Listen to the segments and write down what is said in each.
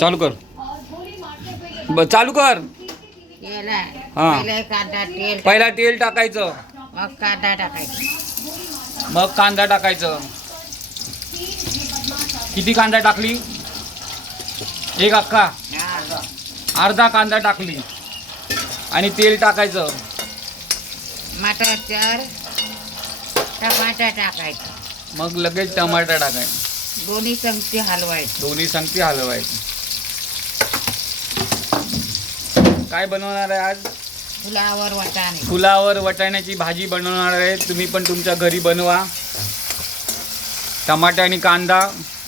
चालू कर. चालू कर. हा. पहिला तेल टाकायचं, मग कांदा टाकायचा. मग कांदा टाकायचं. किती कांदा टाकली? एक अख्खा. अर्धा कांदा टाकली आणि तेल टाकायचं. मटार टमाटा टाकायचा. मग लगेच टमाटा टाकायचं. दोन्ही चमचे हलवायचे. दोन्ही संगती हलवायची. काय बनवणार आहे आज? फुलावर वाटाणे. फुलावर वाटाण्याची भाजी बनवणार आहे. तुम्ही पण तुमच्या घरी बनवा. टमाटा आणि कांदा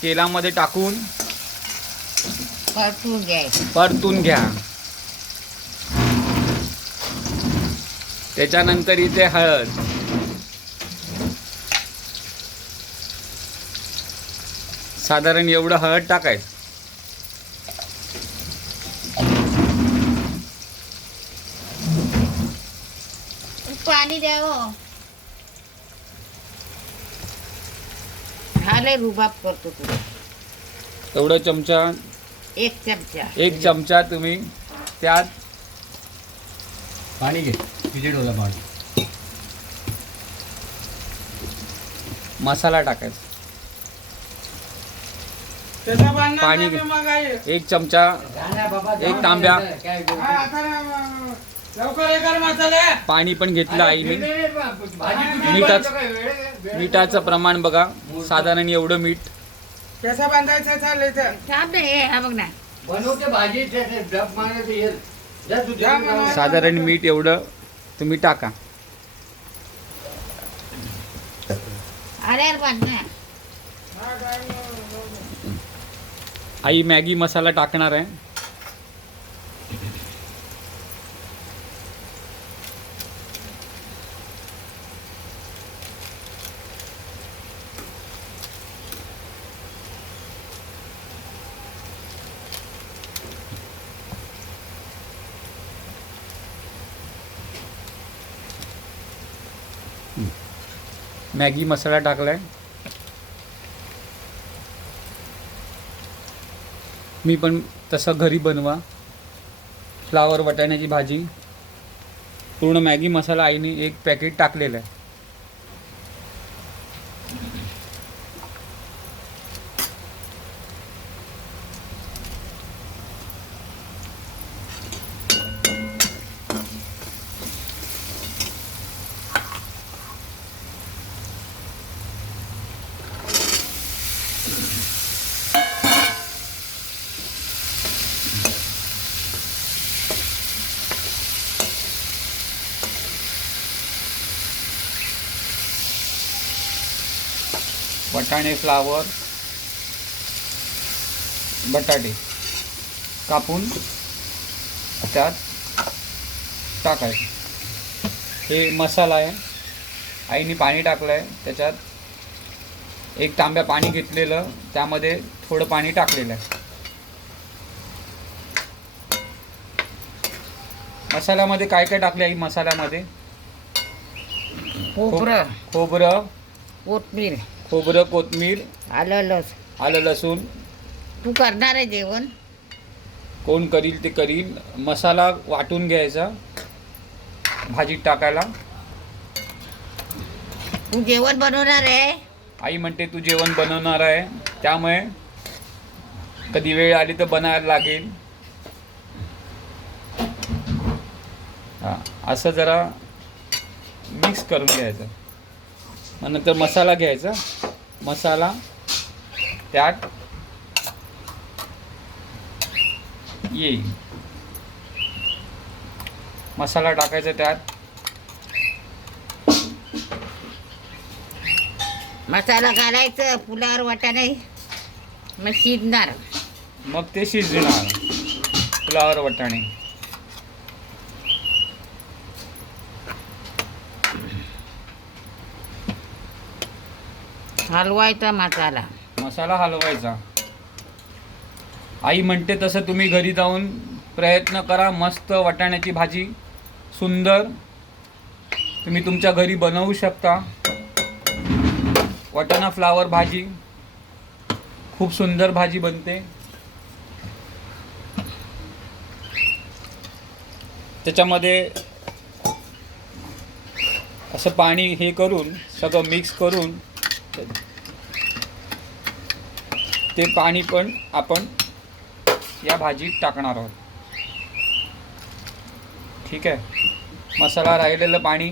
तेलामध्ये टाकून परतून घ्यायचं. परतून घ्या. त्याच्यानंतर इथे हळद, साधारण एवढं हळद टाकायचं. पाणी द्यावं. हा लय रुबाब करतो तुला. एवढं चमचा, एक चमचा तुम्ही त्यात पाणी घे. किती डोला पाणी. मसाला टाकायचा. पाणी घे. एक चमचा, एक तांब्या पाणी पण घेतलं आईने. मीठाचं प्रमाण बघा, साधारण एवढं मीठ. कसा बांधायचा चालायचं. थांब रे, हा बघ ना. बनवते भाजी. साधारण मीठ एवढं तुम्ही टाका. अरे बघ ना. आई मॅगी मसाला टाकणार आहे. मॅगी मसाला टाकलाय. मी पण तसं घरी बनवा. फ्लावर वाटाण्याची भाजी. पूर्ण मॅगी मसाला आईने एक पॅकेट टाकलेलं आहे. वाटाणे, फ्लावर, बटाटे कापून त्यात टाकायचं. हे मसाला आहे. आईने पाणी टाकलं आहे. त्याच्यात एक तांब्या पाणी घेतलेलं, त्यामध्ये थोडं पाणी टाकलेलं आहे. मसाल्यामध्ये काय काय टाकले आई? मसाल्यामध्ये खोबरं, कोथिंबीर, आलं लसूण. तू करणार आहे जेवण? कोण करील ते करील. मसाला वाटून घ्यायचा भाजीत टाकायला. तू जेवण बनवणार आहे? आई म्हणते तू जेवण बनवणार आहे, त्यामुळे कधी वेळ आली तर बनायला लागेल. हां, असं जरा मिक्स करून घ्यायचं. मग नंतर मसाला घ्यायचा. मसाला त्यात येईल. मसाला टाकायचा त्यात. मसाला घालायचं फुलावर वाटाणे. मग शिजणार. मग ते शिजणार फ्लावर वाटाणे. हलवायचा मसाला. मसाला हलवायचा. आई म्हणते तसं तुम्ही घरी जाऊन प्रयत्न करा. मस्त वाटाण्याची भाजी सुंदर तुम्ही तुमच्या घरी बनवू शकता. वाटाणा फ्लावर भाजी खूप सुंदर भाजी बनते. त्याच्यामध्ये असं पाणी हे करून सगळं मिक्स करून ते पाणी पण आपण या भाजीत टाकणार आहोत. ठीक आहे. मसाला राहिलेलं पाणी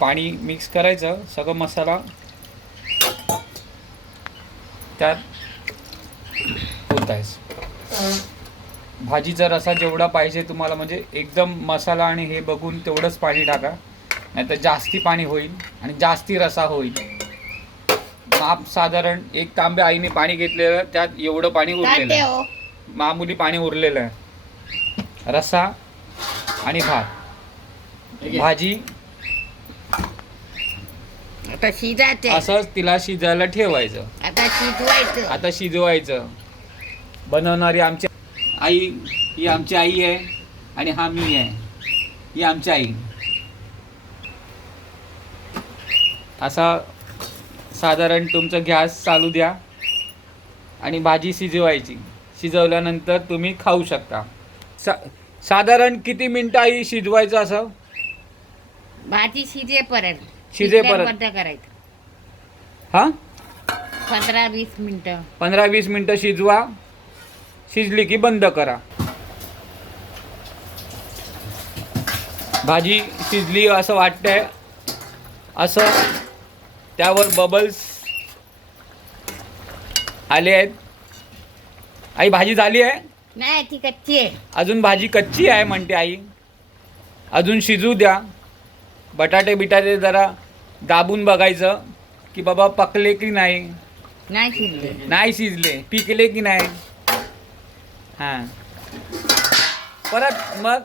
पाणी मिक्स करायचं, सगळं मसाला त्यात होत आहे. भाजीचा रसा जेवढा पाहिजे तुम्हाला, म्हणजे एकदम मसाला आणि हे बघून तेवढंच पाणी टाका, नाही तर जास्ती पाणी होईल आणि जास्ती रसा होईल. माप साधारण 1 तांबे आईने पाणी घेतलेलं, त्यात एवढं पाणी उरलेलं चालते आहे. हो. मामुली पाणी उरलेलं आहे. रसा आणि भात भाजी आता शिजायचे. असंच तिला शिजायला ठेवायचं. आता शिजवायचं. आता शिजवायचं. बनवणारी आमची आई, ही आमची आई आहे आणि हा मी आहे, ही आमची आई. असा साधारण तुमचं गॅस चालू द्या आणि भाजी शिजवायची. शिजवल्यानंतर तुम्ही खाऊ शकता. साधारण किती मिनटं आई शिजवायचं असं? भाजी शिजेपर्यंत. शिजेपर्यंत. बंद करायचं. हां 15-20 मिनिटं. 15-20 मिनटं शिजवा. शिजली की बंद करा. भाजी शिजली असं वाटतंय. असं त्यावर बबल्स आले आहेत. आई भाजी झाली आहे? नाही, ती कच्ची आहे. अजून भाजी कच्ची आहे म्हणते आई. अजून शिजू द्या. बटाटे जरा दाबून बघायचं की बाबा पकले की नाही. नाही शिजले. नाही शिजले, पिकले की नाही. हां परत मग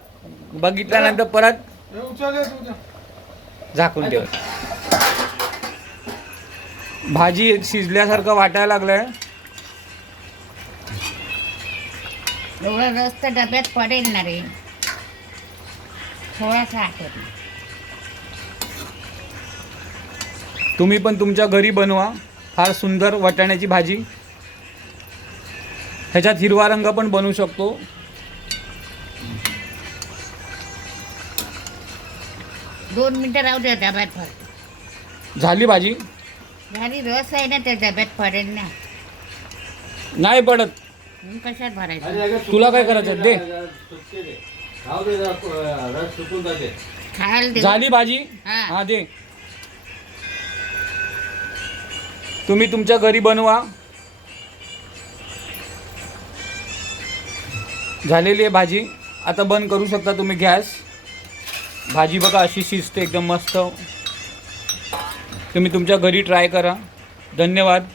बघितल्यानंतर परत हे उचलले तुझं. झाकून ठेव. भाजी शिजल्यासारखं वाटायला लागलंय. एवढं रस तर डब्यात पडेल ना रे. थोडासा आटत. तुम्ही पण तुमच्या घरी बनवा. फार सुंदर वाटाण्याची भाजी. ह्याच्यात हिरवा रंग पण बनवू शकतो. दोन मिनिटं राहू द्या डब्यात पड. झाली भाजी? झाली. रस आहे ना त्या डब्यात पडेल ना. नाही पडत. मग कशात भरायचं? तुला काय करायचं दे. रस सुकून जाते. खायला दे. झाली भाजी? हा. हा दे. तुम्ही तुमच्या घरी बनवा. झालेली आहे भाजी. आता बंद करू शकता तुम्ही गॅस. भाजी बघा अशी शिजते एकदम मस्त. तुम्ही तुमच्या घरी ट्राय करा. धन्यवाद.